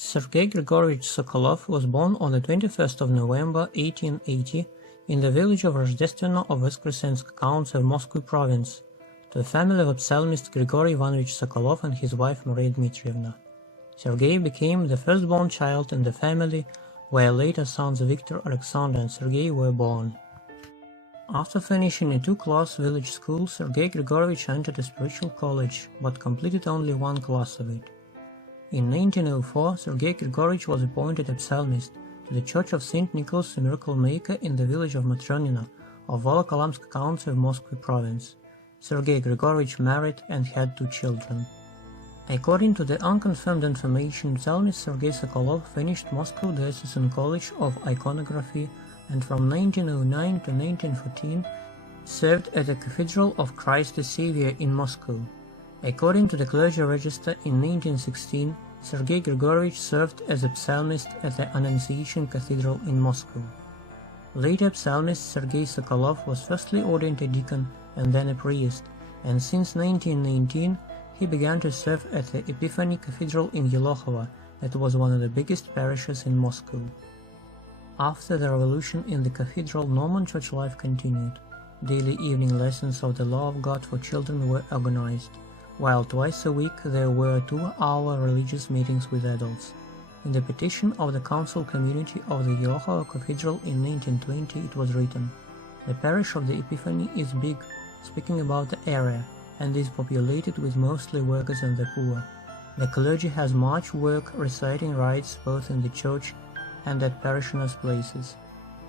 Sergiy Grigorievich Sokolov was born on the 21st of November 1880 in the village of Rождествено of Voskresensk County of Moscow Province, to the family of psalmist Grigory Ivanovich Sokolov and his wife Maria Dmitrievna. Sergei became the firstborn child in the family, where later sons Victor, Alexander and Sergei were born. After finishing a two-class village school, Sergei Grigorievich entered a spiritual college, but completed only one class of it. In 1904, Sergei Grigorievich was appointed a psalmist to the Church of St. Nicholas the Miracle Maker in the village of Matronino of Volokholamsk County of Moscow Province. Sergei Grigorievich married and had two children. According to the unconfirmed information, psalmist Sergiy Sokolov finished Moscow Diocesan College of Iconography and from 1909 to 1914 served at the Cathedral of Christ the Savior in Moscow. According to the clergy register in 1916, Sergei Grigorievich served as a psalmist at the Annunciation Cathedral in Moscow. Later psalmist Sergiy Sokolov was firstly ordained a deacon and then a priest, and since 1919 he began to serve at the Epiphany Cathedral in Yelokhovo, that was one of the biggest parishes in Moscow. After the revolution in the cathedral, Norman church life continued. Daily evening lessons of the law of God for children were organized, while twice a week there were 2-hour religious meetings with adults. In the petition of the council community of the Yelokhovo Cathedral in 1920 it was written, "The parish of the Epiphany is big, speaking about the area, and is populated with mostly workers and the poor. The clergy has much work reciting rites both in the church and at parishioners' places."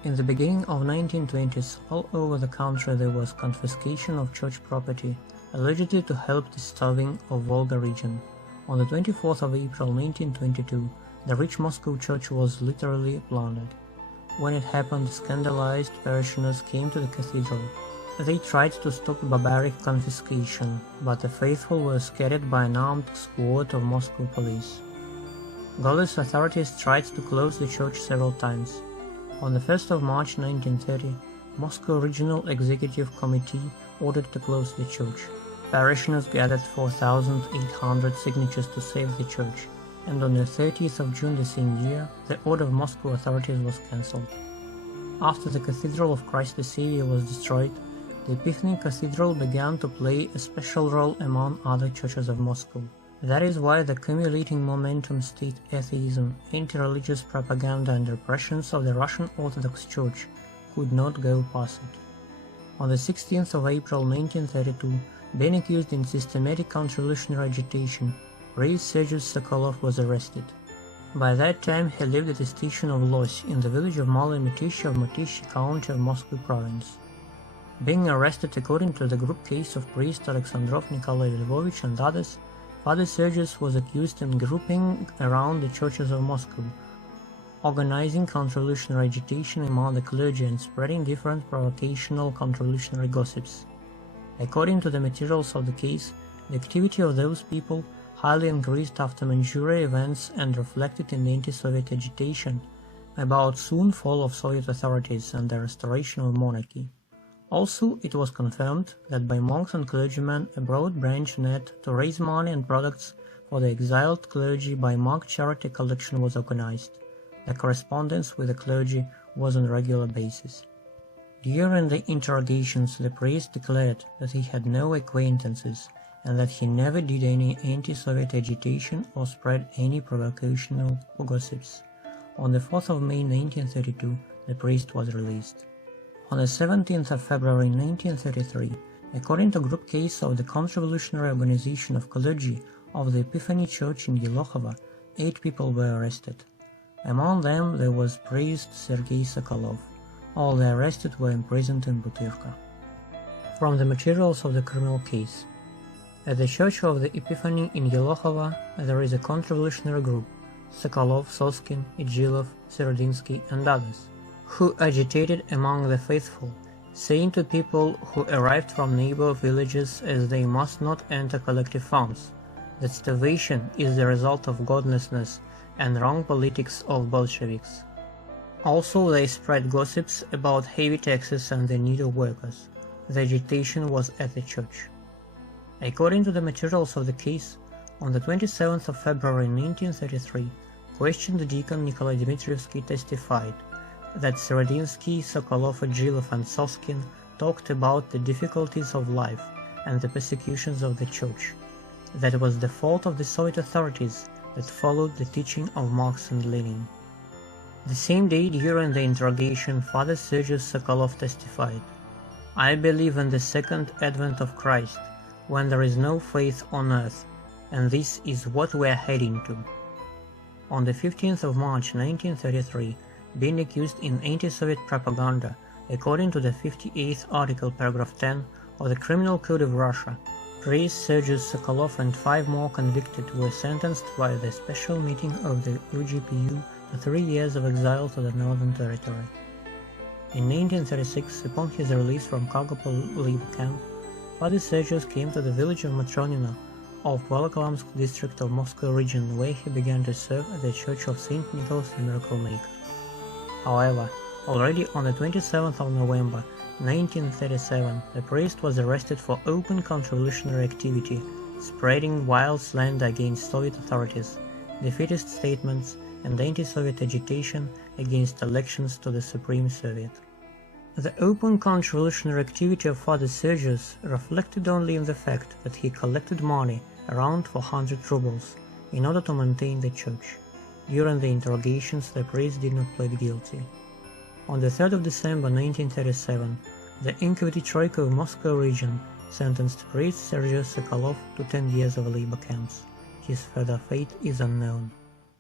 In the beginning of 1920s, all over the country there was confiscation of church property, allegedly to help the starving of Volga region. On the 24th of April 1922, the rich Moscow church was literally plundered. When it happened, scandalized parishioners came to the cathedral. They tried to stop barbaric confiscation, but the faithful were scattered by an armed squad of Moscow police. Godless authorities tried to close the church several times. On the 1st of March 1930, Moscow Regional Executive Committee ordered to close the church. Parishioners gathered 4,800 signatures to save the church, and on the 30th of June the same year, the order of Moscow authorities was cancelled. After the Cathedral of Christ the Savior was destroyed, the Epiphany Cathedral began to play a special role among other churches of Moscow. That is why the accumulating momentum state atheism, anti-religious propaganda and repressions of the Russian Orthodox Church could not go past it. On the 16th of April 1932, being accused in systematic counter-revolutionary agitation, priest Sergiy Sokolov was arrested. By that time he lived at the station of Lось in the village of Malaya Mytishi of Mytishi County of Moscow Province. Being arrested according to the group case of priest Alexandrov Nikolai Lvovich and others, Father Sergiy was accused in grouping around the churches of Moscow, organizing counter-revolutionary agitation among the clergy and spreading different provocational counter-revolutionary gossips. According to the materials of the case, the activity of those people highly increased after Manchuria events and reflected in the anti-Soviet agitation about soon fall of Soviet authorities and the restoration of monarchy. Also, it was confirmed that by monks and clergymen a broad branch net to raise money and products for the exiled clergy by mock charity collection was organized. The correspondence with the clergy was on a regular basis. During the interrogations, the priest declared that he had no acquaintances and that he never did any anti-Soviet agitation or spread any provocational gossips. On the 4th of May 1932, the priest was released. On the 17th of February 1933, according to group case of the counter-revolutionary organization of clergy of the Epiphany Church in Yelokhovo, 8 people were arrested. Among them there was priest Sergiy Sokolov. All the arrested were imprisoned in Butyrka. From the materials of the criminal case. At the Church of the Epiphany in Yelokhovo there is a counter-revolutionary group, Sokolov, Soskin, Igilov, Seredinsky and others, who agitated among the faithful, saying to people who arrived from neighbor villages as they must not enter collective funds, that starvation is the result of godlessness and wrong politics of Bolsheviks. Also they spread gossips about heavy taxes and the need of workers. The agitation was at the church. According to the materials of the case, on the 27th of February 1933, questioned deacon Nikolai Dmitrievsky testified that Sergiy Sokolov, Agilov, and Soskin talked about the difficulties of life and the persecutions of the church. That was the fault of the Soviet authorities that followed the teaching of Marx and Lenin. The same day, during the interrogation, Father Sergiy Sokolov testified, "I believe in the second advent of Christ, when there is no faith on earth, and this is what we are heading to." On the 15th of March 1933, being accused in anti-Soviet propaganda, according to the 58th article, paragraph 10 of the Criminal Code of Russia, priest Sergiy Sokolov and 5 more convicted were sentenced by the special meeting of the UGPU to 3 years of exile to the Northern Territory. In 1936, upon his release from Kargopol labor camp, Father Sergiy came to the village of Matronino of Volokholamsk district of Moscow region, where he began to serve at the Church of St. Nicholas the Miracle Maker. However, already on the 27th of November 1937, the priest was arrested for open counter-revolutionary activity, spreading wild slander against Soviet authorities, defeatist statements, and anti-Soviet agitation against elections to the Supreme Soviet. The open counter-revolutionary activity of Father Sergiy reflected only in the fact that he collected money, around 400 rubles, in order to maintain the church. During the interrogations, the priest did not plead guilty. On the 3rd of December 1937, the Inquisitive Troika of Moscow region sentenced priest Sergiy Sokolov to 10 years of labor camps. His further fate is unknown.